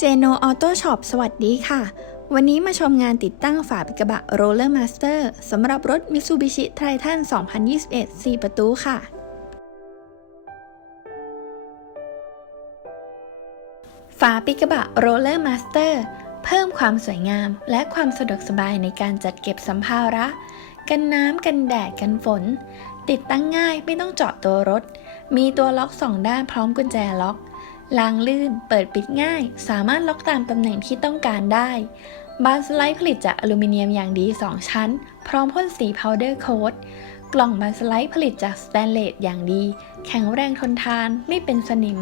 เจโนออโต้ช็อปสวัสดีค่ะ วันนี้มาชมงานติดตั้งฝาปิกระบะ Roller Master สำหรับรถ Mitsubishi Triton 2021 4 ประตูค่ะ ฝาปิกระบะ Roller Master เพิ่มความสวยงามและความสะดวกสบายในการจัดเก็บสัมภาระ กันน้ำกันแดดกันฝน ติดตั้งง่ายไม่ต้องเจาะตัวรถ มีตัวล็อกสองด้านพร้อมกุญแจล็อก ลางลื่น เปิดปิดง่าย สามารถล็อกตามตำแหน่งที่ต้องการได้ บานสไลด์ผลิตจากอลูมิเนียมอย่างดี 2 ชั้น พร้อมพ่นสีพาวเดอร์โค้ดกล่องบานสไลด์ผลิตจากสแตนเลสอย่างดี แข็งแรงทนทาน ไม่เป็นสนิม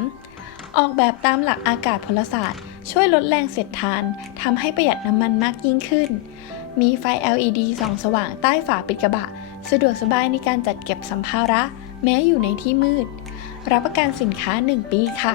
ออกแบบตามหลักอากาศพลศาสตร์ ช่วยลดแรงเสียดทาน ทำให้ประหยัดน้ำมันมากยิ่งขึ้น มีไฟ LED ส่องสว่างใต้ฝาปิดกระบะ สะดวกสบายในการจัดเก็บสัมภาระ แม้อยู่ในที่มืด รับประกันสินค้า 1 ปีค่ะ